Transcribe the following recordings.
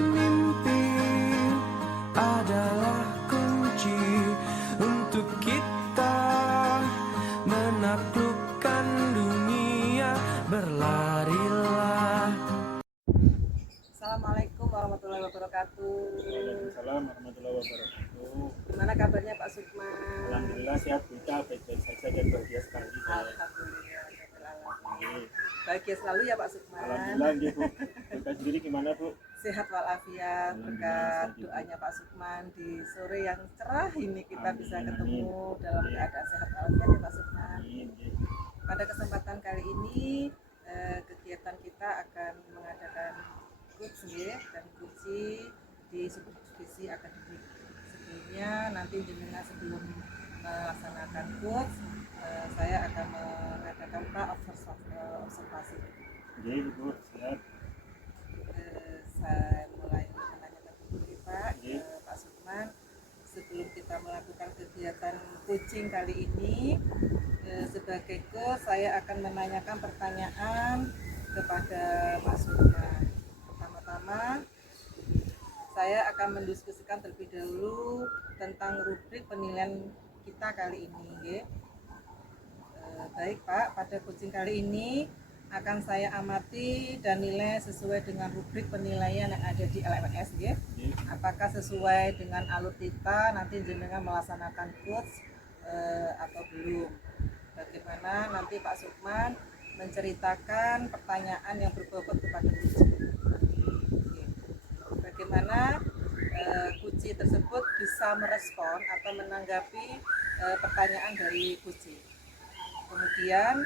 mimpi adalah kunci untuk kita menaklukkan dunia. Berlarilah. Assalamualaikum warahmatullahi wabarakatuh. Waalaikumsalam warahmatullahi wabarakatuh. Gimana kabarnya Pak Sukman? Alhamdulillah sehat, kita baik-baik saja dan bahagia sekali. Alhamdulillah. Nggih. Bahagia selalu ya Pak Sukman. Alhamdulillah nggih Bu. Kita sendiri gimana Bu? Sehat walafiat berkat Alhamdulillah. doanya Pak Sukman di sore yang cerah ini kita Amin, bisa amin. ketemu dalam Amin. keadaan sehat walafiat ya Pak Sukman. Amin, nggih. Pada kesempatan kali ini kegiatan kita akan mengadakan kunci dan kunci di subdivisi akademik. Sebelumnya nanti jenengan sebelum melaksanakan kurs saya akan mengadakan observasi. Nggih Bu, sehat. Saya mulai menanyakan dulu Pak Nggih. Pak Sukman, sebelum kita melakukan kegiatan coaching kali ini sebagai coach saya akan menanyakan pertanyaan kepada Pak Sukman. Pertama-tama saya akan mendiskusikan terlebih dahulu tentang rubrik penilaian kita kali ini ya. Baik Pak, pada coaching kali ini akan saya amati dan nilai sesuai dengan rubrik penilaian yang ada di LMS ya. Nggih. Apakah sesuai dengan alur kita nanti jenengan melaksanakan coach atau belum. Bagaimana nanti Pak Sukman menceritakan pertanyaan yang berbobot kepada coaching. Bagaimana kunci tersebut bisa merespon atau menanggapi pertanyaan dari kunci. Kemudian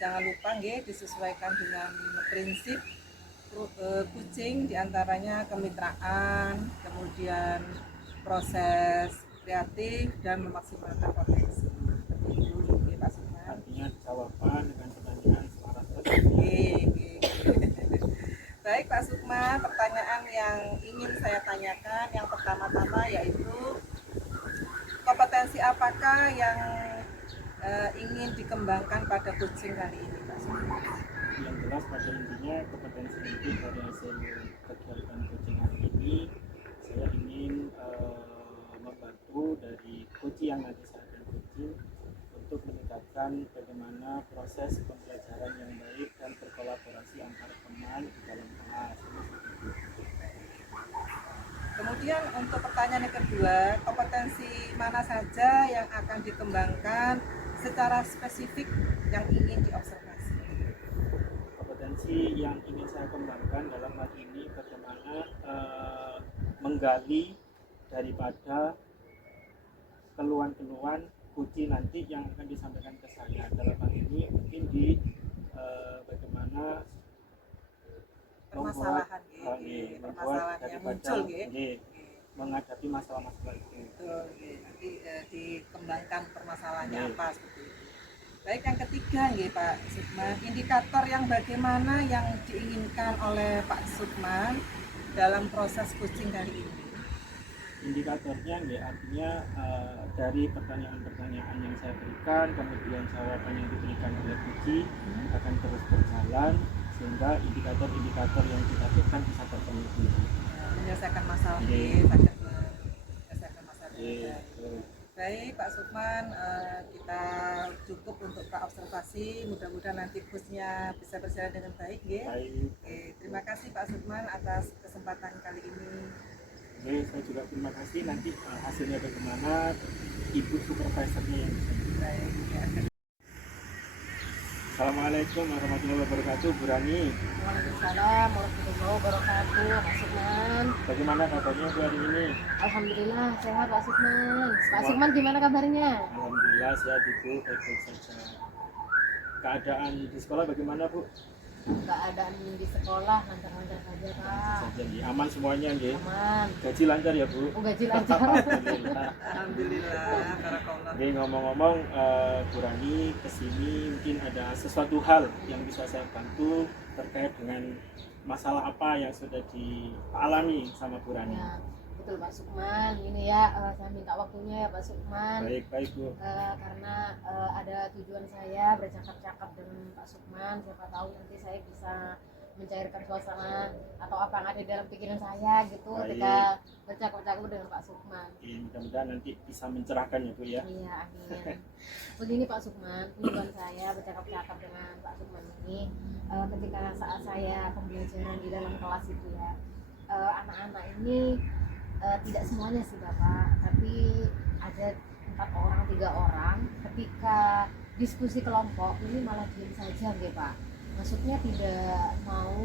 jangan lupa disesuaikan dengan prinsip kucing diantaranya kemitraan, kemudian proses kreatif dan memaksimalkan potensi. Itu Pak Sukman. Artinya jawaban dengan pertanyaan selaras. Baik Pak Sukman, pertanyaan yang ingin saya tanyakan yang pertama-tama yaitu kompetensi apakah yang ingin dikembangkan pada coaching kali ini Pak Sukman? Yang jelas pada intinya kompetensi inti dari hasil kegiatan coaching hari ini, saya ingin membantu dari coach yang nanti saya akan coaching untuk meningkatkan bagaimana proses pembelajaran yang baik dan berkolaborasi antar teman di dalam kelas. Kemudian untuk pertanyaan yang kedua, kompetensi mana saja yang akan dikembangkan secara spesifik yang ingin diobservasi? Kompetensi yang ingin saya kembangkan dalam hal ini bagaimana menggali daripada keluhan-keluhan kunci nanti yang akan disampaikan ke saya. Dalam hal ini mungkin di bagaimana Permasalahan, membuat yang muncul menghadapi masalah-masalah itu. Betul, nanti dikembangkan permasalahannya apa seperti itu. Baik, yang ketiga Pak Sukman, indikator yang bagaimana yang diinginkan oleh Pak Sukman dalam proses coaching kali ini? Indikatornya artinya dari pertanyaan-pertanyaan yang saya berikan, kemudian jawaban yang diberikan oleh kunci akan terus berjalan sehingga indikator-indikator yang ditargetkan bisa terpenuhi. Menyelesaikan masalah Baik Pak Sukman, kita cukup untuk observasi, mudah-mudahan nanti kursnya bisa berjalan dengan baik Baik. Terima kasih Pak Sukman atas kesempatan kali ini. Saya juga terima kasih, nanti hasilnya bagaimana Ibu Supervisornya yang bisa. Baik, Assalamualaikum warahmatullahi wabarakatuh, Bu Rani. Waalaikumsalam warahmatullahi wabarakatuh, Pak Sukman. Bagaimana kabarnya Bu hari ini? Alhamdulillah sehat Pak Sukman. Pak Sukman gimana kabarnya? Alhamdulillah sehat Ibu, baik-baik saja. Keadaan di sekolah bagaimana Bu? Keadaan di sekolah lancar-lancar saja Pak. Saja, aman semuanya nggih. Aman. Gaji lancar ya Bu? Oh, gaji lancar. Alhamdulillah. Alhamdulillah, barakallah. Jadi ngomong-ngomong, Bu Rani kesini mungkin ada sesuatu hal yang bisa saya bantu terkait dengan masalah apa yang sudah dialami sama Bu Rani. Ya, betul Pak Sukman. Ini ya, saya minta waktunya ya Pak Sukman. Baik Bu. Karena ada tujuan saya bercakap-cakap dengan Pak Sukman. Siapa tahu nanti saya bisa mencairkan suasana atau apa yang ada dalam pikiran saya gitu Baik. ketika bercakap-cakap dengan Pak Sukman. Oke, mudah-mudahan nanti bisa mencerahkan ya Bu ya. Iya, amin. Begini Pak Sukman, tujuan saya bercakap-cakap dengan Pak Sukman ini ketika saat saya pembelajaran di dalam kelas itu ya, anak-anak ini tidak semuanya sih Bapak, tapi ada 4 orang, 3 orang ketika diskusi kelompok ini malah diam saja gitu Pak. Maksudnya tidak mau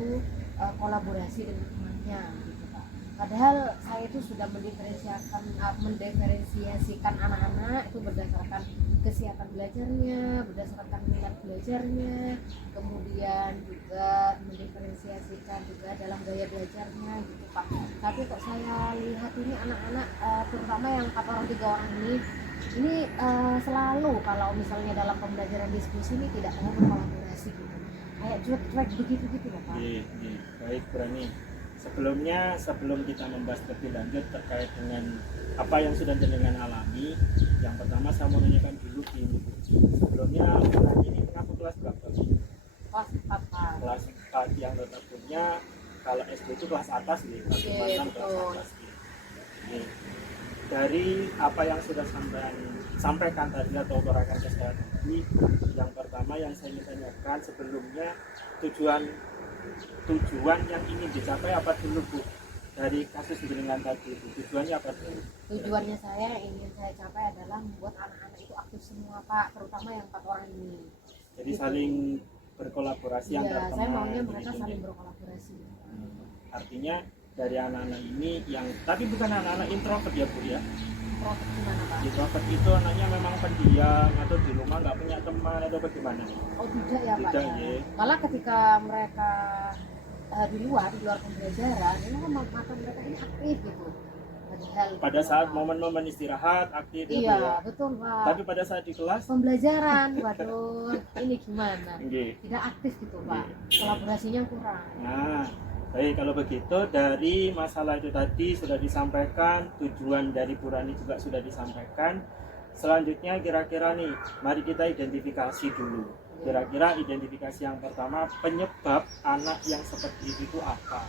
kolaborasi dengan temannya gitu Pak. Padahal saya itu sudah mendiferensiasikan anak-anak itu berdasarkan kesiapan belajarnya, berdasarkan minat belajarnya, kemudian juga mendiferensiasikan juga dalam gaya belajarnya gitu Pak. Tapi kok saya lihat ini anak-anak terutama yang 4 orang 3 orang ini selalu kalau misalnya dalam pembelajaran diskusi ini tidak mau berkolaborasi gitu, kayak cuek-cuek begitu loh Pak. Baik Bu Rani. Sebelum kita membahas lebih lanjut terkait dengan apa yang sudah jenengan alami, yang pertama saya mau nanyakan dulu ini Bu. Sebelumnya Bu Rani ini mengaku kelas berapa? Kelas 4 Pak. Kelas 4 yang notabene kalau SD itu kelas atas nih, kelas Iya, 5 kelas betul. atas nih. Nih, dari apa yang sudah sampaikan tadi atau utarakan ke saya tadi, yang pertama yang saya ingin tanyakan sebelumnya tujuan yang ingin dicapai apa dulu Bu dari kasus jenengan tadi itu, tujuannya apa dulu? Tujuannya saya ingin saya capai adalah membuat anak-anak itu aktif semua Pak, terutama yang 4 orang ini. Jadi Gitu. saling berkolaborasi antar Iya, teman. saya maunya mereka begitu saling ya. berkolaborasi. Artinya dari anak-anak ini yang tapi bukan anak-anak introvert ya Bu ya. Profit gimana Pak? Introvert itu anaknya memang pendiam atau di rumah nggak punya teman atau bagaimana? Oh tidak ya Pak. Tidak, Ya. ya. Malah ketika mereka di luar pembelajaran, ini kan mata mereka ini aktif gitu. Padahal Pada saat momen-momen istirahat aktif ya Bu iya ya. betul Pak. Tapi pada saat di kelas Pembelajaran, waduh, ini gimana? nggih. Tidak aktif gitu Pak. Kolaborasinya kurang. Nah, baik kalau begitu dari masalah itu tadi sudah disampaikan, tujuan dari Bu Rani juga sudah disampaikan. Selanjutnya kira-kira nih, mari kita identifikasi dulu. Kira-kira identifikasi yang pertama, penyebab anak yang seperti itu apa?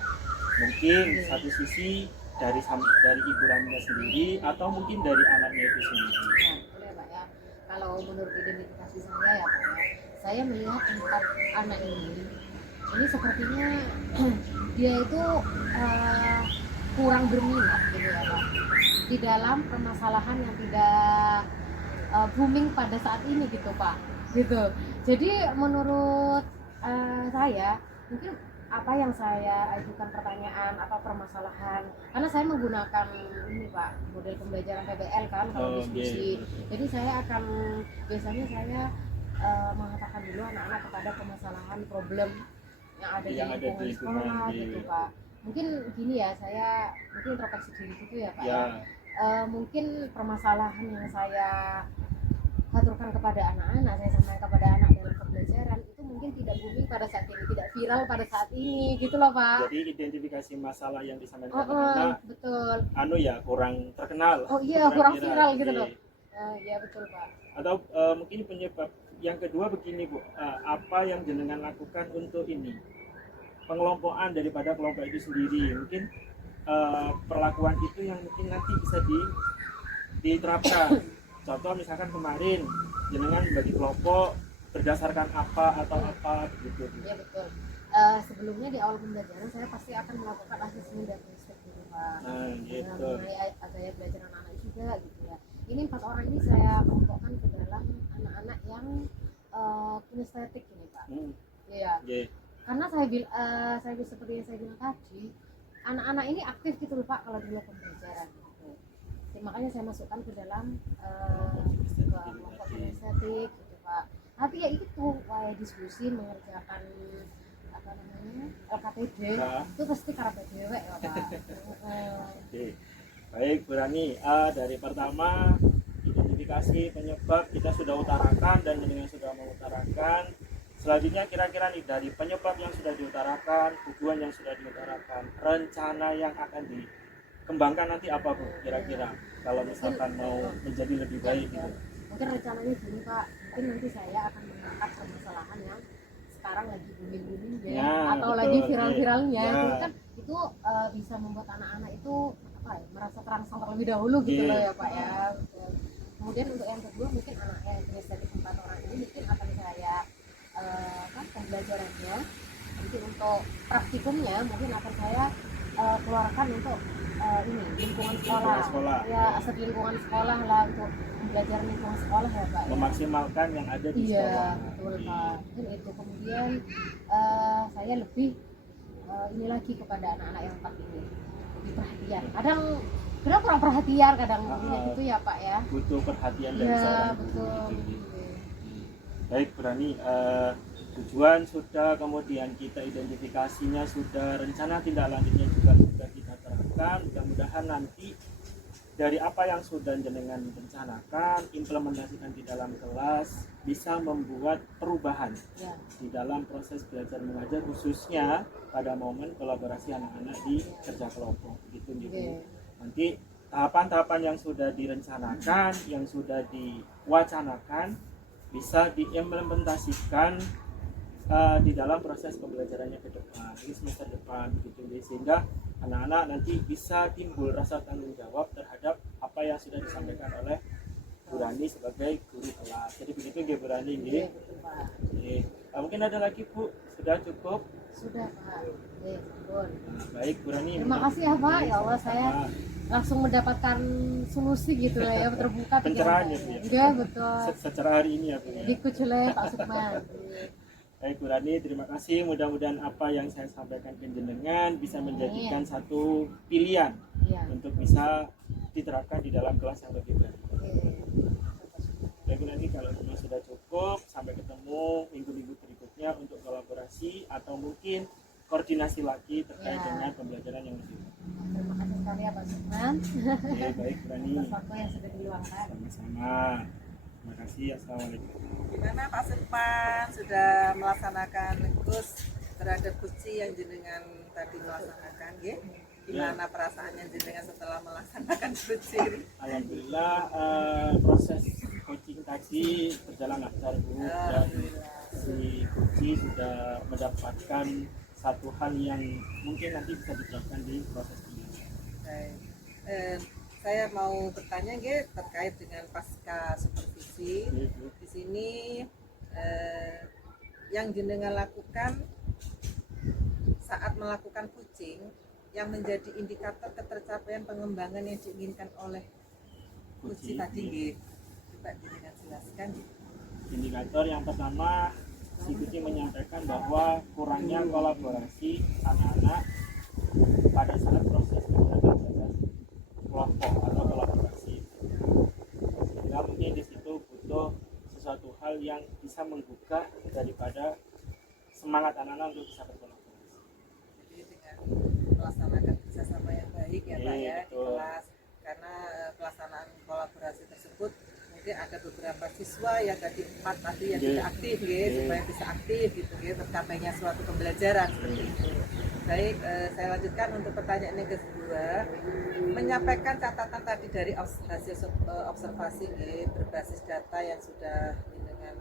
Mungkin satu sisi dari Ibu Rani sendiri atau mungkin dari anaknya itu sendiri. Nah, boleh Pak ya. Kalau menurut identifikasi saya ya Pak ya, saya melihat 4 anak ini sepertinya dia itu kurang berminat gitu ya Pak di dalam permasalahan yang tidak booming pada saat ini gitu Pak gitu. Jadi menurut saya mungkin apa yang saya ajukan pertanyaan atau permasalahan karena saya menggunakan ini Pak model pembelajaran PBL kan kalau diskusi. Jadi saya akan biasanya saya mengatakan dulu anak-anak kepada permasalahan problem yang ada di lingkungan sekolah gitu Pak. Mungkin gini ya, saya mungkin introspeksi diri gitu ya Pak ya. Mungkin permasalahan yang saya aturkan kepada anak-anak, saya sampaikan kepada anak dalam pembelajaran itu mungkin tidak booming pada saat ini, tidak viral pada saat ini gitu loh Pak. Jadi identifikasi masalah yang disampaikan anak betul. Ya kurang terkenal. Oh iya, kurang viral gitu Iya. loh. Iya betul Pak. Atau mungkin penyebab yang kedua begini Bu, apa yang jenengan lakukan untuk ini pengelompokan daripada kelompok itu sendiri, mungkin perlakuan itu yang mungkin nanti bisa diterapkan. Contoh misalkan kemarin jenengan bagi kelompok berdasarkan apa atau apa gitu. Iya betul. Sebelumnya di awal pembelajaran saya pasti akan melakukan asesmen diagnostik dulu Pak. Nah, gitu. Mengenai gaya belajar anak-anak juga gitu ya. Ini 4 orang ini saya kelompokkan ke dalam anak-anak yang kinestetik ini Pak. Iya. Yeah. Karena saya seperti yang saya bilang tadi, anak-anak ini aktif gitu loh Pak kalau di luar pembelajaran. Gitu. Jadi, makanya saya masukkan ke dalam kelompok kinestetik gitu Pak. Tapi ya itu kayak diskusi mengerjakan apa namanya LKPD itu pasti karena dewek ya Pak. Oke. Baik Bu Rani, dari pertama identifikasi penyebab kita sudah utarakan dan jenengan sudah mengutarakan. Selanjutnya kira-kira nih dari penyebab yang sudah diutarakan, tujuan yang sudah diutarakan, rencana yang akan dikembangkan nanti apa Bu kira-kira kalau misalkan mau menjadi lebih baik gitu. Mungkin rencananya gini Pak, mungkin nanti saya akan mengangkat permasalahan yang sekarang lagi booming ya, Ya, atau betul, lagi viral-viralnya ya. itu kan itu bisa membuat anak-anak itu apa ya, merasa terangsang terlebih dahulu gitu Iya. loh ya Pak ya. Betul. Kemudian untuk yang kedua mungkin anaknya jenis dari 4 orang ini mungkin akan saya pembelajarannya nanti untuk praktikumnya mungkin akan saya keluarkan untuk ini lingkungan sekolah. Ya aset lingkungan sekolah lah untuk pembelajaran lingkungan sekolah ya Pak ya. Memaksimalkan yang ada di Iya sekolah. betul Pak. Mungkin itu kemudian saya lebih ini lagi kepada anak-anak yang 4 ini lebih perhatian. Kadang kurang perhatian kadang gitu ya Pak ya. Butuh perhatian dari Iya seorang betul. guru. Baik Bu Rani, tujuan sudah, kemudian kita identifikasinya sudah, rencana tindak lanjutnya juga sudah kita terapkan. Mudah-mudahan nanti dari apa yang sudah jenengan rencanakan, implementasikan di dalam kelas bisa membuat perubahan Ya. di dalam proses belajar mengajar, khususnya pada momen kolaborasi anak-anak di kerja kelompok gitu gitu. Oke. Nanti tahapan-tahapan yang sudah direncanakan, yang sudah diwacanakan bisa diimplementasikan di dalam proses pembelajarannya ke depan, ini semester depan begitu, sehingga anak-anak nanti bisa timbul rasa tanggung jawab terhadap apa yang sudah disampaikan oleh Bu Rani sebagai guru kelas. Jadi begitu ya Bu Rani. Iya betul Pak. Mungkin ada lagi Bu, sudah cukup? Sudah Pak. Oke, betul. Nah, baik Bu Rani. Terima kasih ya Pak. Ya Allah saya langsung mendapatkan solusi gitu lah ya, terbuka pencerahan ya Bu ya. Iya betul. Secara hari ini ya Bu ya. Dikucilnya Pak Sukman. Baik Bu Rani, terima kasih. Mudah-mudahan apa yang saya sampaikan ke jenengan bisa menjadikan satu pilihan Iya. untuk bisa diterapkan di dalam kelas yang lebih baik. Oke. Baik Bu Rani, kalau memang sudah cukup, sampai ketemu minggu-minggu berikutnya untuk kolaborasi atau mungkin koordinasi lagi terkait dengan pembelajaran yang lebih baik. Terima kasih sekali ya Pak Sukman. Oke, baik Bu Rani. Atas waktu yang sudah diluangkan. Sama-sama. Terima kasih. Assalamualaikum. Gimana Pak Sukman sudah melaksanakan kurs terhadap kuci yang jenengan tadi melaksanakan ya? Gimana perasaannya jenengan setelah melaksanakan kuci? Alhamdulillah proses coaching tadi berjalan lancar Bu, dan Alhamdulillah. si Kuci sudah mendapatkan satu hal yang mungkin nanti bisa diterapkan di proses pembelajaran. Baik. Saya mau bertanya nggih terkait dengan pasca supervisi. Oke, Bu. Di sini yang jenengan lakukan saat melakukan coaching yang menjadi indikator ketercapaian pengembangan yang diinginkan oleh coaching tadi nggih. Coba jenengan jelaskan. Indikator yang pertama, si Kuci menyampaikan bahwa kurangnya kolaborasi anak-anak pada saat proses kegiatan belajar kelompok atau kolaborasi. Sehingga mungkin di situ butuh sesuatu hal yang bisa menggugah daripada semangat anak-anak untuk bisa berkolaborasi. Jadi dengan melaksanakan kerjasama yang baik ya Pak ya di Betul. kelas, karena pelaksanaan kolaborasi tersebut mungkin ada beberapa siswa yang tadi 4 tadi yang tidak aktif gitu, supaya bisa aktif gitu ya, tercapainya suatu pembelajaran seperti itu. Baik, saya lanjutkan untuk pertanyaan yang kedua, menyampaikan catatan tadi dari hasil observasi berbasis data yang sudah dengan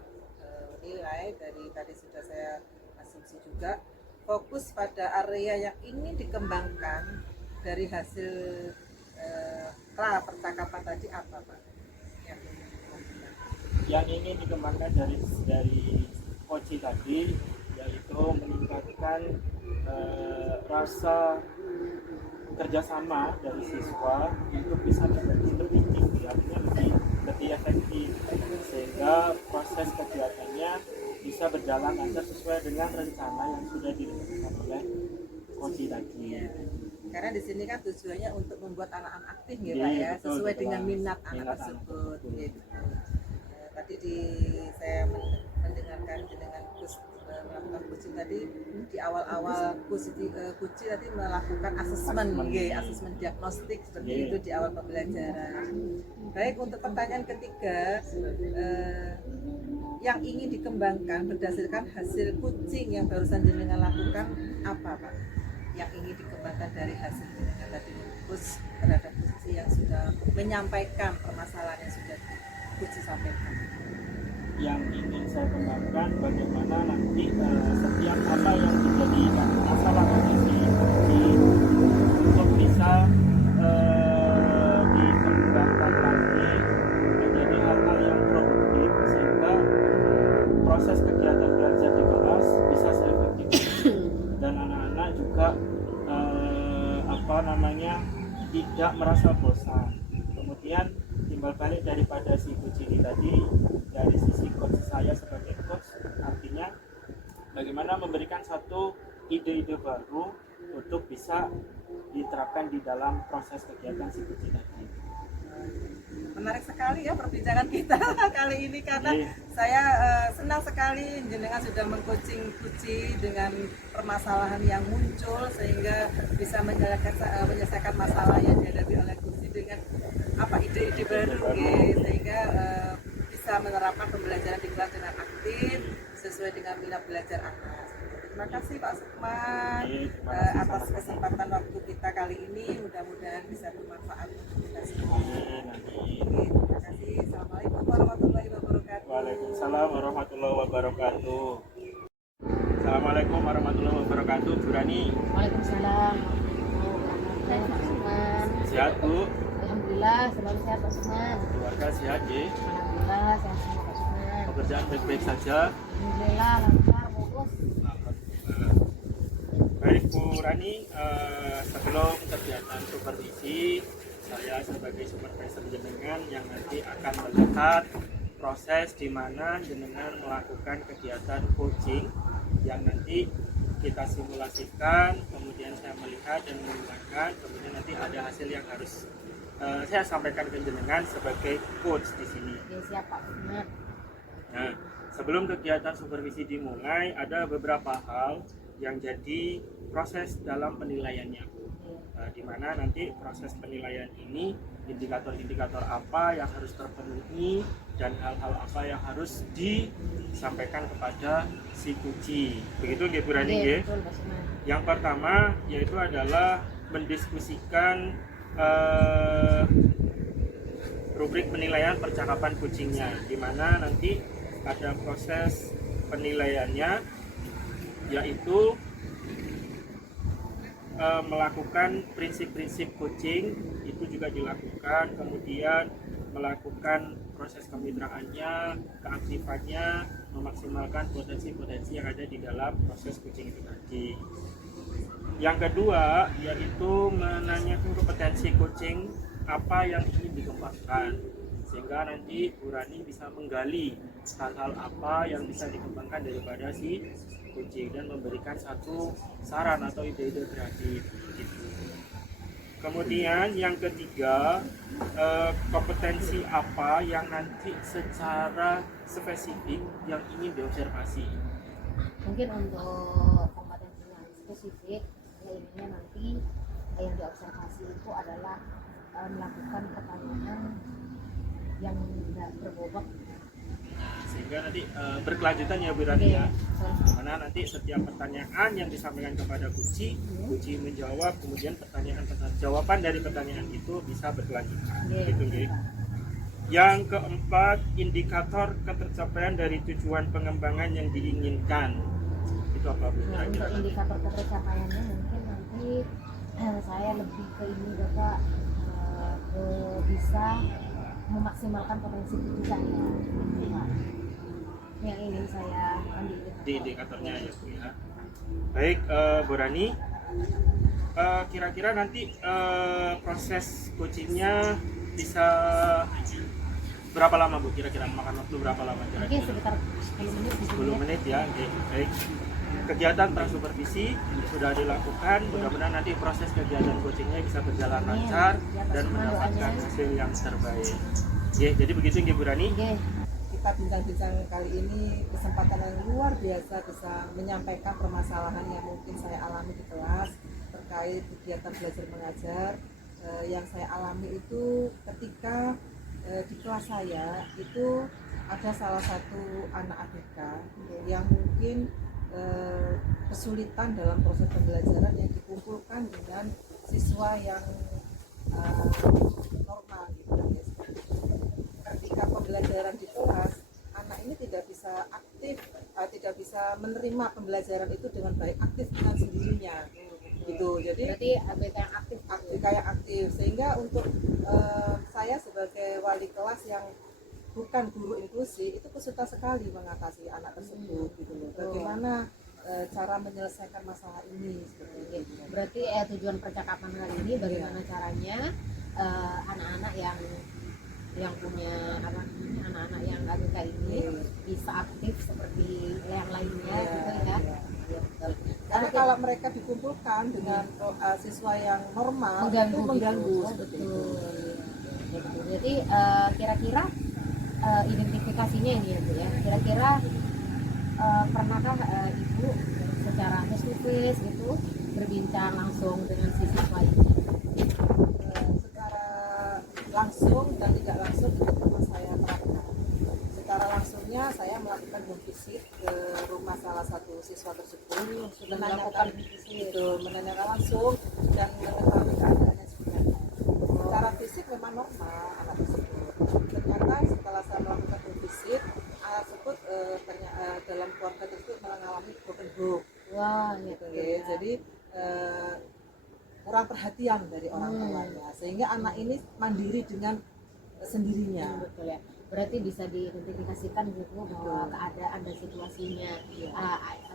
nilai dari tadi sudah saya asumsi juga, fokus pada area yang ingin dikembangkan dari hasil percakapan tadi apa Pak? Yang ingin dikembangkan dari Koci tadi yaitu meningkatkan rasa kerjasama dari siswa untuk bisa menjadi lebih tinggi, artinya lebih efektif, sehingga proses kegiatannya bisa berjalan lancar sesuai dengan rencana yang sudah direncanakan oleh Koci tadi. Karena di sini kan tujuannya untuk membuat anak-anak aktif ya Iya, Pak ya, betul, sesuai betul. dengan minat Minat anak anak tersebut. tersebut. Gitu. Tadi saya mendengarkan dengan melakukan coaching tadi di awal-awal coaching tadi melakukan asesmen diagnostik seperti itu di awal pembelajaran. Baik, untuk pertanyaan ketiga, yang ingin dikembangkan berdasarkan hasil coaching yang barusan jenengan lakukan apa Pak? Yang ingin dikembangkan dari hasil jenengan tadi fokus terhadap coaching yang sudah menyampaikan permasalahan yang sudah coaching sampaikan. yang ingin saya kembangkan bagaimana nanti setiap apa yang menjadi masalah kondisi untuk bisa dikembangkan lagi menjadi hal-hal yang produktif sehingga proses kegiatan belajar di kelas bisa seefektif dan anak-anak juga tidak merasa bosan. Kemudian timbal balik daripada si kucing tadi, dari sisi coach saya sebagai coach, artinya bagaimana memberikan satu ide-ide baru untuk bisa diterapkan di dalam proses kegiatan si kucing tadi. Menarik sekali ya perbincangan kita kali ini karena saya senang sekali jenengan sudah mengcoaching Kuci dengan permasalahan yang muncul sehingga bisa menyelesaikan masalah yang dihadapi oleh Kuci dengan apa ide-ide baru sehingga bisa menerapkan pembelajaran di kelas dengan aktif sesuai dengan minat belajar anak. Terima kasih Pak Sukman atas kesempatan waktu kita kali ini, mudah-mudahan bisa bermanfaat untuk kita semua. Terima kasih. Assalamualaikum warahmatullahi wabarakatuh. Waalaikumsalam warahmatullahi wabarakatuh. Assalamualaikum warahmatullahi wabarakatuh. Bu Rani. Waalaikumsalam warahmatullahi wabarakatuh. Pak Sukman. Sehat Bu? Alhamdulillah selalu sehat Pak Sukman. Keluarga sehat ya? Alhamdulillah sehat semua Pak Sukman. Pekerjaan baik-baik saja? Alhamdulillah lancar fokus. Baik Bu Rani, sebelum kegiatan supervisi, saya sebagai supervisor jenengan yang nanti akan melihat proses di mana jenengan melakukan kegiatan coaching yang nanti kita simulasikan, kemudian saya melihat dan menggunakan, kemudian nanti ada hasil yang harus saya sampaikan ke jenengan sebagai coach di sini. Ya, siap Pak Sukman. Nah, sebelum kegiatan supervisi dimulai, ada beberapa hal yang jadi proses dalam penilaiannya, di mana nanti proses penilaian ini indikator-indikator apa yang harus terpenuhi dan hal-hal apa yang harus disampaikan kepada si Kuci. Begitu nggih Bu Rani nggih? Betul Pak Sukman. Yang pertama yaitu adalah mendiskusikan rubrik penilaian percakapan kucingnya, di mana nanti ada proses penilaiannya yaitu melakukan prinsip-prinsip coaching itu juga dilakukan, kemudian melakukan proses kemitraannya, keaktifannya, memaksimalkan potensi-potensi yang ada di dalam proses coaching itu tadi. Yang kedua yaitu menanyakan kompetensi coaching apa yang ingin dikembangkan, sehingga nanti Bu Rani bisa menggali hal-hal apa yang bisa dikembangkan daripada si kucing dan memberikan satu saran atau ide-ide kreatif gitu. Kemudian yang ketiga, kompetensi apa yang nanti secara spesifik yang ingin diobservasi. Mungkin untuk kompetensi yang spesifik lainnya nanti yang diobservasi itu adalah melakukan pertanyaan yang tidak berbobot Sehingga nanti berkelanjutan ya Bu Rani ya, mana nanti setiap pertanyaan yang disampaikan kepada Kuci menjawab, kemudian jawaban dari pertanyaan itu bisa berkelanjutan. Gitu nggih. Yang keempat, indikator ketercapaian dari tujuan pengembangan yang diinginkan. Itu apa Bu? Untuk indikator ketercapaiannya mungkin nanti saya lebih ke ini Bapak, bisa memaksimalkan potensi kucing saya. Yang ingin saya ambil di indikatornya ya Bu ya. Baik Bu Rani, kira-kira nanti proses coachingnya bisa berapa lama Bu? Kira-kira makan waktu berapa lama kira-kira? Mungkin sekitar 10 menit. 10 menit ya. Oke, baik. Kegiatan prasupervisi sudah dilakukan, mudah-mudahan nanti proses kegiatan coachingnya bisa berjalan lancar dan mendapatkan hasil yang terbaik. Oke, jadi begitu nggih Bu Rani. Kita bincang-bincang kali ini kesempatan yang luar biasa bisa menyampaikan permasalahan yang mungkin saya alami di kelas terkait kegiatan belajar mengajar. Yang saya alami itu ketika di kelas saya itu ada salah satu anak ABK yang mungkin kesulitan dalam proses pembelajaran yang dikumpulkan dengan siswa yang normal gitu. Ketika pembelajaran di kelas, anak ini tidak bisa aktif, tidak bisa menerima pembelajaran itu dengan baik, aktif dengan sendirinya gitu. Jadi Berarti ABK yang aktif. kayak aktif, sehingga untuk saya sebagai wali kelas yang bukan guru inklusi itu kesulitan sekali mengatasi anak tersebut gitu loh. Bagaimana cara menyelesaikan masalah ini seperti itu. Berarti tujuan percakapan kali ini bagaimana caranya anak-anak yang punya apa namanya, anak-anak yang ABK ini bisa aktif seperti yang lainnya gitu ya. Betul. Karena kalau mereka dikumpulkan dengan siswa yang normal itu mengganggu. Gitu. Betul. Betul. Jadi kira-kira identifikasinya ini ya Bu ya. Kira-kira pernahkah Ibu secara face to face gitu berbincang langsung dengan si siswa ini? Secara langsung dan tidak langsung itu pernah saya terapkan. Secara langsungnya saya melakukan home visit ke rumah salah satu siswa tersebut, menanyakan langsung dan mengetahui keadaannya sebenarnya. Secara fisik memang normal anak tersebut. Ternyata setelah saya melakukan home visit, anak tersebut dalam keluarga tersebut mengalami broken home. Wah, Gitu ya. Jadi kurang perhatian dari orang tuanya, sehingga anak ini mandiri dengan sendirinya. Betul ya. Berarti bisa diidentifikasikan gitu bahwa keadaan dan situasinya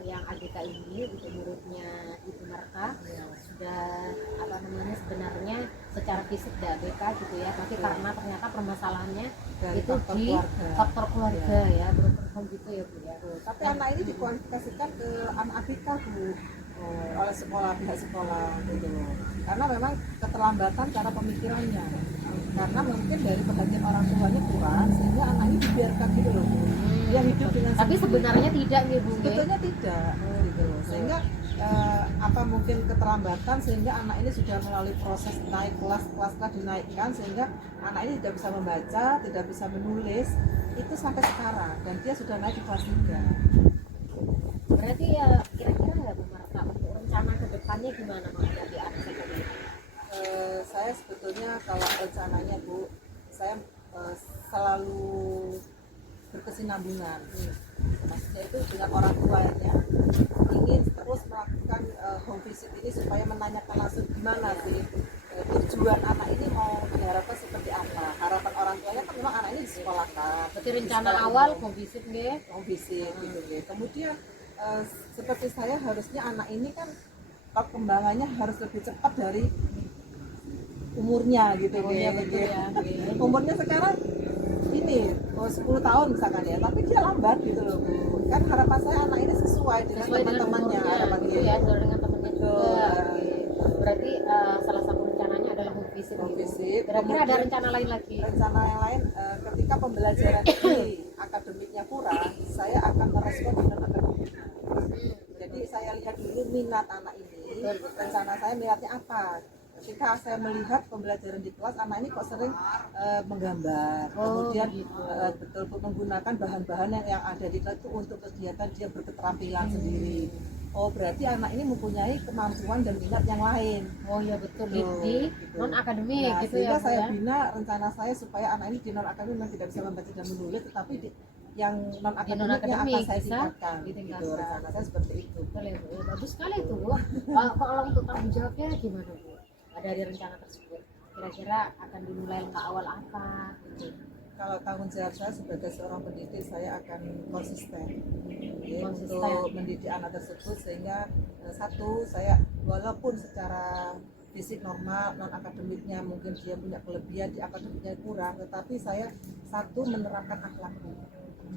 yang AGK ini itu menurutnya Ibu Marka sudah apa namanya sebenarnya secara fisik tidak ABK gitu ya, tapi karena ternyata permasalahannya Dan itu faktor di keluarga. faktor keluarga ya, broken home gitu ya Bu ya. Tapi anak ini dikualifikasikan ke anak ABK Bu, oleh pihak sekolah gitu loh. Karena memang keterlambatan cara pemikirannya. Karena mungkin dari perhatian orang tuanya kurang, sehingga anak ini dibiarkan gitu loh Bu. Dia hidup dengan Tapi sendiri. sebenarnya tidak nih Bu. Sebetulnya tidak gitu loh. Sehingga apa mungkin keterlambatan sehingga anak ini sudah melalui proses naik kelas dinaikkan, sehingga anak ini tidak bisa membaca, tidak bisa menulis itu sampai sekarang, dan dia sudah naik di kelas 3. Berarti ya kira-kira nggak Bu Marka untuk rencana ke depannya gimana menghadapi anak seperti ini? Saya sebetulnya kalau rencananya Bu, saya selalu berkesinambungan. Maksudnya itu dengan orang tuanya ingin terus melakukan home visit ini supaya menanyakan langsung gimana sih tujuan anak ini mau diharapkan seperti apa. Harapan orang tuanya kan memang anak ini disekolahkan. Berarti rencana awal home visit nggih. Home visit gitu ya. Kemudian seperti saya harusnya anak ini kan perkembangannya harus lebih cepat dari umurnya gitu Iya ya. betul ya. Umurnya sekarang ini 10 tahun misalkan ya, tapi dia lambat gitu loh Bu. Kan harapan saya anak ini sesuai dengan teman-temannya, harapan gitu dia. ya, sesuai dengan temannya juga. Betul. Oke. Berarti salah satu rencananya adalah home visit. Home gitu. visit. Kira-kira ada Kemudian rencana lain lagi? Rencana yang lain ketika pembelajaran ini akademiknya kurang, saya akan merespon dengan akademiknya. Jadi saya lihat dulu minat anak ini, rencana saya minatnya apa. Ketika saya melihat pembelajaran di kelas, anak ini kok sering menggambar, kemudian betul menggunakan bahan-bahan yang ada di kelas itu untuk kegiatan dia berketerampilan sendiri. Oh berarti anak ini mempunyai kemampuan dan minat yang lain. Oh ya betul Tuh, di gitu. non akademik Nah, gitu sehingga ya Bu saya ya. bina rencana saya supaya anak ini di non akademik memang tidak bisa membaca dan menulis, tetapi yang non akademiknya akan non-akademik saya bisa tingkatkan. ditingkatkan. Gitu, rencana saya seperti itu. Betul ya Bu. Ya, bagus sekali itu Bu. Kalau untuk tanggung jawabnya gimana Bu? Dari rencana tersebut kira-kira akan dimulai langkah awal apa gitu? Kalau tanggung jawab saya sebagai seorang pendidik, saya akan konsisten ya, Konsisten. untuk mendidik anak tersebut, sehingga satu, saya walaupun secara fisik normal, non akademiknya mungkin dia punya kelebihan, di akademiknya kurang, tetapi saya satu menerapkan akhlak.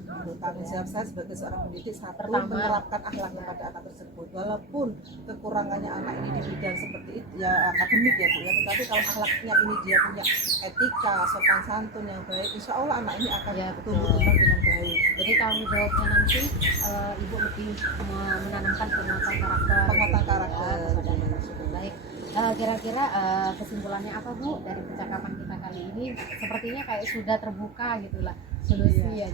Tanggung jawab saya sebagai seorang pendidik, satu Pertama, menerapkan akhlak kepada anak tersebut. Walaupun kekurangannya anak ini di bidang seperti itu ya akademik ya Bu ya, tetapi kalau akhlaknya ini dia punya etika, sopan santun yang baik, insya Allah anak ini akan Ya, betul. tumbuh kembang dengan baik. Jadi tanggung jawabnya nanti Ibu lebih menanamkan penguatan karakter. Penguatan karakter. Ya, kepada anak tersebut. Baik. Kira-kira kesimpulannya apa Bu dari percakapan kita kali ini? Sepertinya kayak sudah terbuka gitulah solusi ya.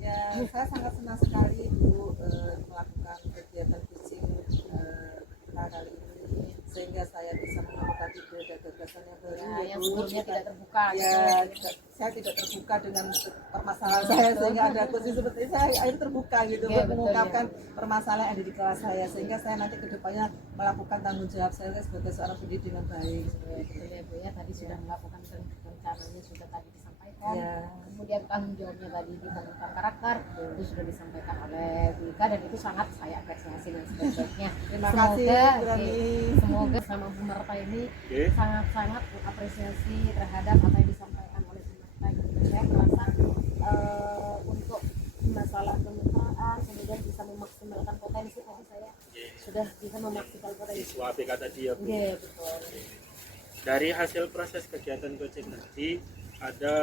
Ya, saya sangat senang sekali Bu melakukan kegiatan coaching kita kali ini, sehingga saya bisa menemukan ide dan gagasan yang baru. Ya, yang Bu. sebelumnya tidak terbuka. Ya, gitu. saya tidak terbuka dengan permasalahan saya, sehingga ada kursi seperti ini, saya akhirnya terbuka gitu Iya, untuk betul, mengungkapkan permasalahan yang ada di kelas saya, sehingga saya nanti kedepannya melakukan tanggung jawab saya sebagai seorang pendidik dengan baik. Betul ya Bu ya, tadi sudah melakukan rencananya sudah tadi disampaikan. Ya. Kemudian tanggung jawabnya tadi dibangunkan karakter itu sudah disampaikan oleh Bu Ika, dan itu sangat saya apresiasi dan sebaik-baiknya. Terima Semoga, kasih, oke, Rani. semoga sama Bu Marta ini Oke. sangat-sangat mengapresiasi terhadap apa yang disampaikan oleh Bu Marta. Gitu. Saya merasa untuk masalah kemitraan kemudian bisa memaksimalkan potensi, tadi saya sudah bisa memaksimalkan potensi. Siswa APK tadi ya Bu. Iya betul. Dari hasil proses kegiatan coaching nanti ada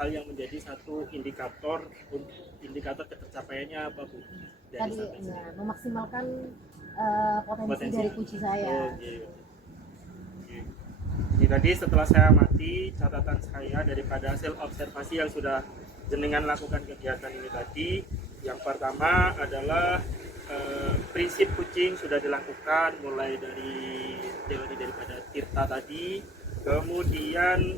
hal yang menjadi satu indikator ketercapaiannya apa Bu? Dari Tadi sampai ya, sini. memaksimalkan potensi Potensi. dari kunci saya. Oh, gitu. Oke. Ini tadi setelah saya amati catatan saya daripada hasil observasi yang sudah jenengan lakukan kegiatan ini tadi. Yang pertama adalah prinsip kucing sudah dilakukan mulai dari teori daripada Tirta tadi, kemudian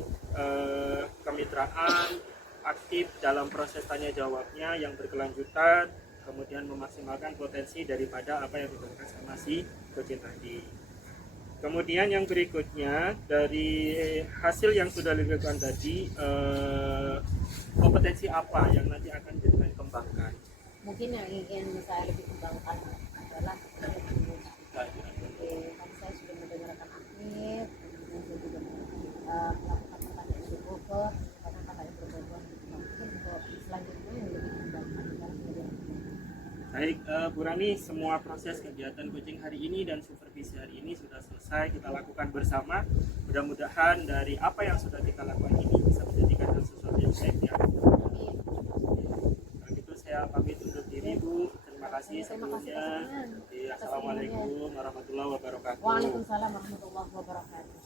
kemitraan aktif dalam proses tanya jawabnya yang berkelanjutan, kemudian memaksimalkan potensi daripada apa yang diberikan sama si kucing tadi. Kemudian yang berikutnya dari hasil yang sudah dilakukan tadi, kompetensi apa yang nanti akan dijadikan kembangkan? Mungkin yang ingin saya lebih kembangkan adalah tadi saya sudah mendengarkan aktif, kemudian saya juga melakukan pertanyaan berbobot, karena pertanyaan berbobot mungkin untuk selanjutnya yang lebih kembangkan adalah kemudian. Baik, Bu Rani, semua proses kegiatan coaching hari ini dan supervisi hari ini sudah selesai kita lakukan bersama. Mudah-mudahan dari apa yang sudah kita lakukan ini bisa menjadikan sesuatu yang baik ya. Kalau gitu saya pamit undur diri Bu. Terima kasih Terima kasih sebelumnya. teman-teman. Assalamualaikum warahmatullahi wabarakatuh. Waalaikumsalam warahmatullahi wabarakatuh.